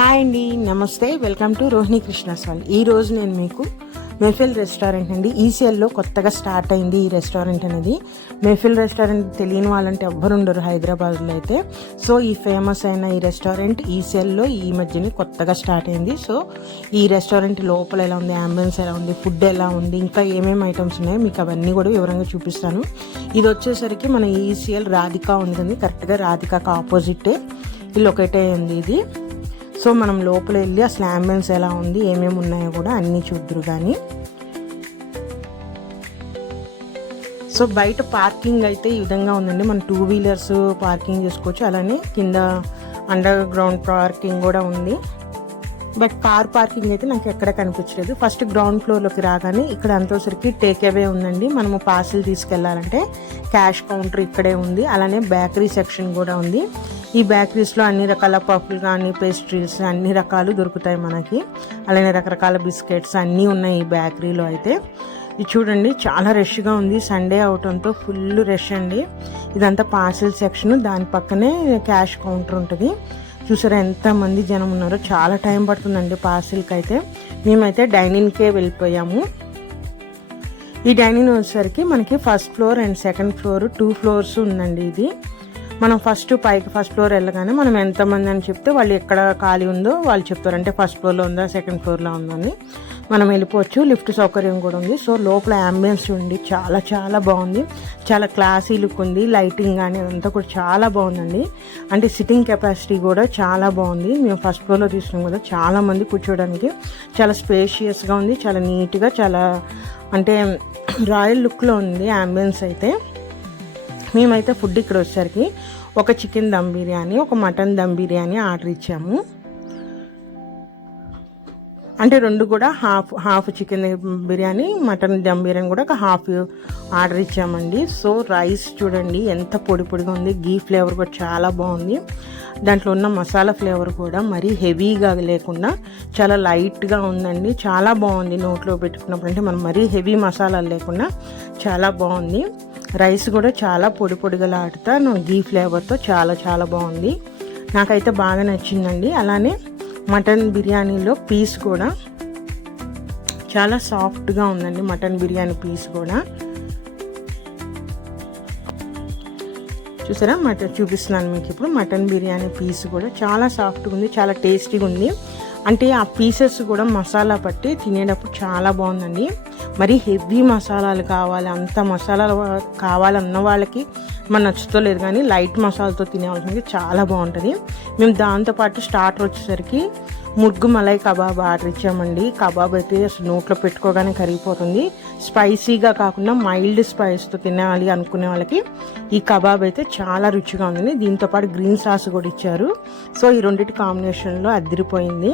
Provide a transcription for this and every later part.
Hi అండి, నమస్తే. Welcome to Rohini Krishna's వాళ్ళు. ఈరోజు నేను మీకు మెహఫిల్ రెస్టారెంట్ అండి, ఈసీఎల్లో కొత్తగా స్టార్ట్ అయింది ఈ రెస్టారెంట్ అనేది. మెహఫిల్ రెస్టారెంట్ తెలియని వాళ్ళంటే ఎవ్వరు ఉండరు హైదరాబాద్లో అయితే. సో ఈ ఫేమస్ అయిన ఈ రెస్టారెంట్ ఈసీఎల్లో ఈ మధ్యనే కొత్తగా స్టార్ట్ అయింది. సో ఈ రెస్టారెంట్ లోపల ఎలా ఉంది, అంబియన్స్ ఎలా ఉంది, ఫుడ్ ఎలా ఉంది, ఇంకా ఏమేమి ఐటమ్స్ ఉన్నాయో మీకు అవన్నీ కూడా వివరంగా చూపిస్తాను. ఇది వచ్చేసరికి మన ఈసీఎల్ రాధిక ఉంది, కరెక్ట్గా రాధికాకి ఆపోజిటే ఇల్లు ఒకటే ఉంది ఇది. సో మనం లోపల వెళ్ళి అసలు అంబియన్స్ ఎలా ఉంది, ఏమేమి ఉన్నాయో కూడా అన్నీ చూద్దరు. కానీ సో బయట పార్కింగ్ అయితే ఈ విధంగా ఉందండి. మనం 2 వీలర్స్ పార్కింగ్ చేసుకోవచ్చు, అలానే కింద అండర్ గ్రౌండ్ పార్కింగ్ కూడా ఉంది. బట్ కార్ పార్కింగ్ అయితే నాకు ఎక్కడ కనిపించలేదు. ఫస్ట్ గ్రౌండ్ ఫ్లోర్లోకి రాగానే ఇక్కడ అంతసరికి టేక్ అవే ఉందండి. మనము పార్సిల్ తీసుకెళ్లాలంటే క్యాష్ కౌంటర్ ఇక్కడే ఉంది. అలానే బేకరీ సెక్షన్ కూడా ఉంది. ఈ బేకరీస్లో అన్ని రకాల పఫ్లు కానీ పేస్ట్రీస్ అన్ని రకాలు దొరుకుతాయి మనకి. అలానే రకరకాల బిస్కెట్స్ అన్నీ ఉన్నాయి ఈ బేకరీలో అయితే. ఇది చూడండి, చాలా రష్గా ఉంది. సండే అవటంతో ఫుల్ రష్ అండి. ఇదంతా పార్సిల్ సెక్షన్, దాని పక్కనే క్యాష్ కౌంటర్ ఉంటుంది. చూసారా ఎంతమంది జనం ఉన్నారో. చాలా టైం పడుతుందండి పార్సిల్కి అయితే. మేమైతే డైనింగ్కే వెళ్ళిపోయాము. ఈ డైనింగ్ వచ్చేసరికి మనకి first floor and second floor 2 floors ఉందండి ఇది. మనం ఫస్ట్ ఫ్లోర్ వెళ్ళగానే మనం ఎంతమంది అని చెప్తే వాళ్ళు ఎక్కడ ఖాళీ ఉందో వాళ్ళు చెప్తారు. అంటే ఫస్ట్ ఫ్లోర్లో ఉందా, సెకండ్ ఫ్లోర్లో ఉందా అని మనం వెళ్ళిపోవచ్చు. లిఫ్ట్ సౌకర్యం కూడా ఉంది. సో లోపల అంబియన్స్ ఉండి చాలా చాలా బాగుంది. చాలా క్లాసీ లుక్ ఉంది. లైటింగ్ కానీ అదంతా కూడా చాలా బాగుందండి. అంటే సిట్టింగ్ కెపాసిటీ కూడా చాలా బాగుంది. మేము ఫస్ట్ ఫ్లోర్లో తీసుకున్నాం కదా, చాలా మంది కూర్చోడానికి. చాలా స్పేషియస్గా ఉంది, చాలా నీట్గా, చాలా అంటే రాయల్ లుక్లో ఉంది అంబియన్స్ అయితే. మేమైతే ఫుడ్ ఇక్కడ వచ్చేసరికి ఒక చికెన్ దమ్ బిర్యానీ, ఒక మటన్ దమ్ బిర్యానీ ఆర్డర్ ఇచ్చాము. అంటే రెండు కూడా half chicken biryani, mutton dum biryani కూడా ఒక హాఫ్ ఆర్డర్ ఇచ్చామండి. సో రైస్ చూడండి ఎంత పొడి పొడిగా ఉంది. గీ ఫ్లేవర్ కూడా చాలా బాగుంది. దాంట్లో ఉన్న మసాలా ఫ్లేవర్ కూడా మరీ హెవీగా లేకుండా చాలా లైట్గా ఉందండి. చాలా బాగుంది నోట్లో పెట్టుకున్నప్పుడు. అంటే మనం మరీ హెవీ మసాలాలు లేకుండా చాలా బాగుంది. రైస్ కూడా చాలా పొడి పొడిగలాడుతా గీ ఫ్లేవర్తో చాలా చాలా బాగుంది. నాకైతే బాగా నచ్చిందండి. అలానే మటన్ బిర్యానీలో పీస్ కూడా చాలా సాఫ్ట్గా ఉందండి. మటన్ బిర్యానీ పీస్ కూడా చూసారా, చూపిస్తున్నాను మీకు ఇప్పుడు. మటన్ బిర్యానీ పీస్ కూడా చాలా సాఫ్ట్గా ఉంది, చాలా టేస్టీగా ఉంది. అంటే ఆ పీసెస్ కూడా మసాలా పట్టి తినేటప్పుడు చాలా బాగుందండి. మరి హెవీ మసాలాలు కావాలి, అంత మసాలాలు కావాలన్న వాళ్ళకి మన నచ్చుతో లేదు, కానీ లైట్ మసాలాతో తినేవాళ్ళకి చాలా బాగుంటుంది. మేము దాంతోపాటు స్టార్టర్ వచ్చేసరికి ముర్గు మలై కబాబ్ ఆర్డర్ ఇచ్చామండి. కబాబ్ అయితే అసలు నోట్లో పెట్టుకోగానే కరిగిపోతుంది. స్పైసీగా కాకుండా మైల్డ్ స్పైస్తో తినాలి అనుకునే వాళ్ళకి ఈ కబాబ్ అయితే చాలా రుచిగా ఉంది. దీంతోపాటు గ్రీన్ సాస్ కూడా ఇచ్చారు. సో ఈ రెండింటి కాంబినేషన్లో అదిరిపోయింది,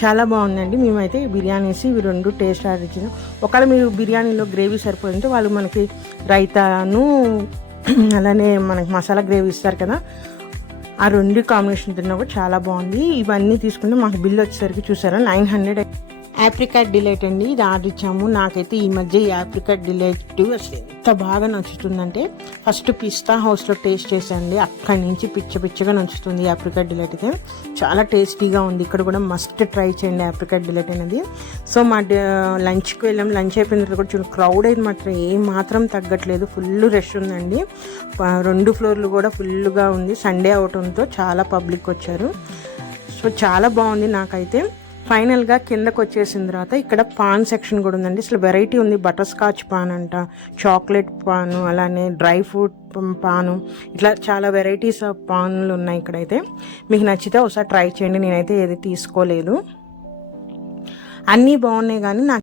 చాలా బాగుందండి. మేమైతే బిర్యానీస్ ఇవి రెండు టేస్ట్ ఆర్డర్ ఇచ్చాము. ఒకవేళ మీరు బిర్యానీలో గ్రేవీ సరిపోయింటే వాళ్ళు మనకి రైతాను అలానే మనకి మసాలా గ్రేవీ ఇస్తారు కదా, ఆ రెండు కాంబినేషన్ తిన్నా కూడా చాలా బాగుంది. ఇవన్నీ తీసుకుంటే మాకు బిల్ వచ్చేసరికి చూసారా 900. ఆప్రికాట్ డిలైట్ అండి, ఇది ఆర్డర్ ఇచ్చాము. నాకైతే ఈ మధ్య ఈ ఆప్రికాట్ డిలైట్ అసలు ఎంత బాగా నచ్చుతుందంటే, ఫస్ట్ పిస్తా హౌస్లో టేస్ట్ చేశానండి, అక్కడి నుంచి పిచ్చగా నచ్చుతుంది ఆప్రికాట్ డిలైట్ అయితే. చాలా టేస్టీగా ఉంది. ఇక్కడ కూడా మస్ట్ ట్రై చేయండి ఆప్రికాట్ డిలైట్ అనేది. సో మా లంచ్కి వెళ్ళాం. లంచ్ అయిపోయిన తర్వాత కూడా చూడండి, క్రౌడ్ అయితే మాత్రం ఏం మాత్రం తగ్గట్లేదు. ఫుల్ రష్ ఉందండి. 2 ఫ్లోర్లు కూడా ఫుల్గా ఉంది. సండే అవటంతో చాలా పబ్లిక్ వచ్చారు. సో చాలా బాగుంది నాకైతే. ఫైనల్గా కిందకు వచ్చేసిన తర్వాత ఇక్కడ పాన్ సెక్షన్ కూడా ఉందండి. అసలు వెరైటీ ఉంది. బటర్ స్కాచ్ పాన్ అంట, చాక్లెట్ పాను, అలానే డ్రై ఫ్రూట్ పాను, ఇట్లా చాలా వెరైటీస్ ఆఫ్ పాన్లు ఉన్నాయి ఇక్కడైతే. మీకు నచ్చితే ఒకసారి ట్రై చేయండి. నేనైతే ఏది తీసుకోలేదు, అన్నీ బాగున్నాయి. కానీ నాకు